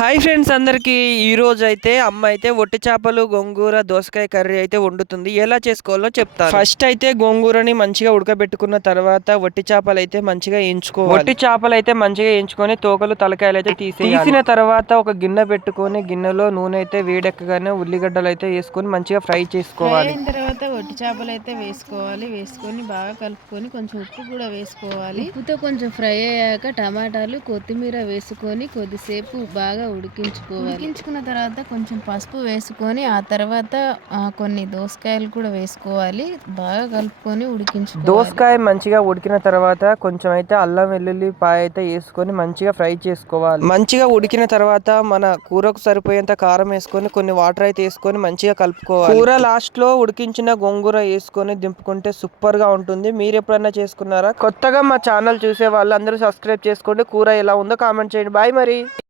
Hi friends అందరికీ ఈ రోజు అయితే అమ్మ అయితే ఒట్టి చేపలు గోంగూర దోసకాయ కర్రీ అయితే వండుతుంది. ఎలా చేసుకోవాలో చెప్తాను. ఫస్ట్ అయితే గోంగూరని మంచిగా ఉడకబెట్టుకున్న తర్వాత ఒట్టి చేపలు అయితే మంచిగా వేయించుకోవాలి ఒట్టి చేపలు అయితే మంచిగా వేయించుకొని తోకలు తలకాయలు అయితే తీసి తీసిన తర్వాత ఒక గిన్నె పెట్టుకొని గిన్నెలో నూనె అయితే వేడెక్కగానే ఉల్లిగడ్డలు అయితే వేసుకొని మంచిగా ఫ్రై చేసుకోవాలి. తర్వాత ఒట్టి చేపలు అయితే వేసుకోవాలి. వేసుకొని బాగా కలుపుకొని కొంచెం ఉప్పు కూడా వేసుకోవాలి. ఉప్పుతో కొంచెం ఫ్రై అయ్యాక టమాటాలు కొత్తిమీర వేసుకొని కొద్దిసేపు బాగా ఉడికించుకోవాలి. ఉడికించుకున్న తర్వాత కొంచెం పసుపు వేసుకొని ఆ తర్వాత కొన్ని దోసకాయలు కూడా వేసుకోవాలి. బాగా కలుపుకొని ఉడికించుకోవాలి. దోసకాయ మంచిగా ఉడికిన తర్వాత కొంచెం అయితే అల్లం వెల్లుల్లి పాయ అయితే వేసుకొని మంచిగా ఫ్రై చేసుకోవాలి. మంచిగా ఉడికిన తర్వాత మన కూరకు సరిపోయేంత కారం వేసుకొని కొన్ని వాటర్ అయితే వేసుకొని మంచిగా కలుపుకోవాలి. కూర లాస్ట్లో చిన్న గోంగూర వేసుకొని దింపుకుంటే సూపర్గా ఉంటుంది. మీరు ఎప్పుడైనా చేసుకున్నారా? కొత్తగా మా ఛానల్ చూసే వాళ్ళు అందరూ సబ్స్క్రైబ్ చేసుకోండి. కూర ఎలా ఉందో కామెంట్ చేయండి. బాయ్ మరి.